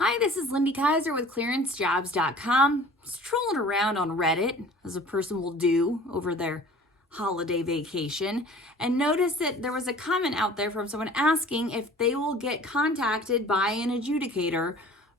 Hi, this is Lindy Kaiser with clearancejobs.com. Just trolling around on Reddit, as a person will do over their holiday vacation, and noticed that there was a comment out there from someone asking if they will get contacted by an adjudicator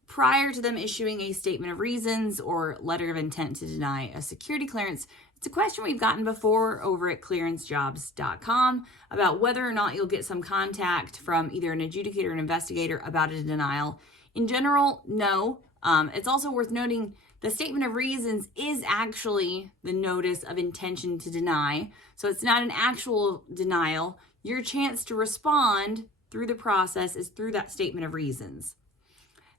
prior to them issuing a statement of reasons or letter of intent to deny a security clearance. It's a question we've gotten before over at clearancejobs.com about whether or not you'll get some contact from either an adjudicator or an investigator about a denial. In general, no. It's also worth noting the statement of reasons is actually the notice of intention to deny. So it's not an actual denial. Your chance to respond through the process is through that statement of reasons.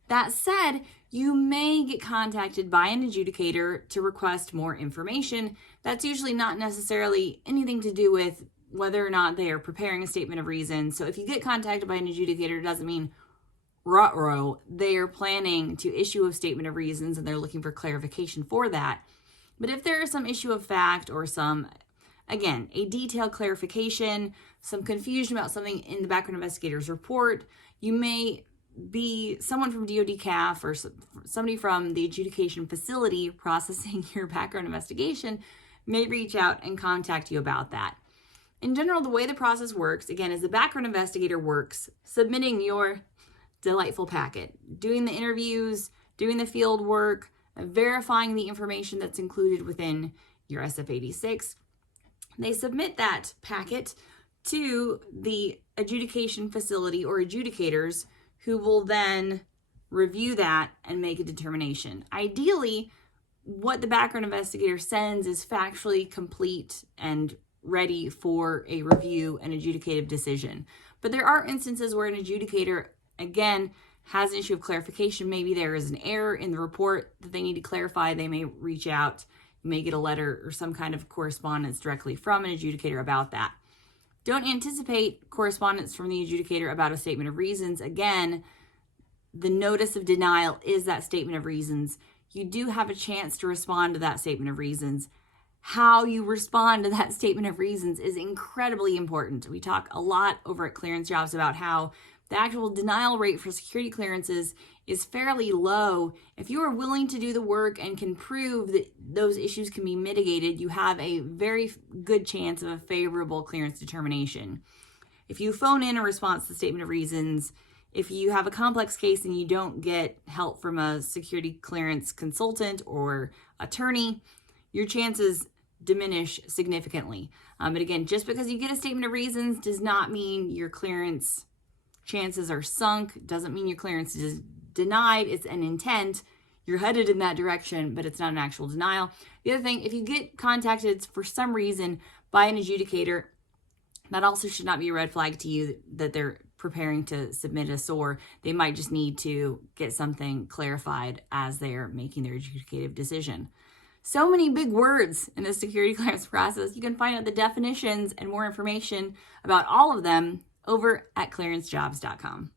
That said, you may get contacted by an adjudicator to request more information. That's usually not necessarily anything to do with whether or not they are preparing a statement of reasons. So if you get contacted by an adjudicator, it doesn't mean ruh-roh, they are planning to issue a statement of reasons and they're looking for clarification for that. But if there is some issue of fact or a detailed clarification, some confusion about something in the background investigator's report, you may be someone from DoD CAF or somebody from the adjudication facility processing your background investigation may reach out and contact you about that. In general, the way the process works, again, is the background investigator works submitting your delightful packet, doing the interviews, doing the field work, verifying the information that's included within your SF-86. They submit that packet to the adjudication facility or adjudicators who will then review that and make a determination. Ideally, what the background investigator sends is factually complete and ready for a review and adjudicative decision. But there are instances where an adjudicator again, has an issue of clarification. Maybe there is an error in the report that they need to clarify. They may reach out, you may get a letter or some kind of correspondence directly from an adjudicator about that. Don't anticipate correspondence from the adjudicator about a statement of reasons. Again, the notice of denial is that statement of reasons. You do have a chance to respond to that statement of reasons. How you respond to that statement of reasons is incredibly important. We talk a lot over at Clearance Jobs about how the actual denial rate for security clearances is fairly low. If you are willing to do the work and can prove that those issues can be mitigated, you have a very good chance of a favorable clearance determination. If you phone in a response to the statement of reasons, if you have a complex case and you don't get help from a security clearance consultant or attorney, your chances diminish significantly. But again, just because you get a statement of reasons does not mean your clearance chances are sunk. Doesn't mean your clearance is denied. It's an intent. You're headed in that direction, but it's not an actual denial. The other thing, if you get contacted for some reason by an adjudicator, that also should not be a red flag to you that they're preparing to submit a SOR. They might just need to get something clarified as they're making their adjudicative decision. So many big words in the security clearance process. You can find out the definitions and more information about all of them over at clearancejobs.com.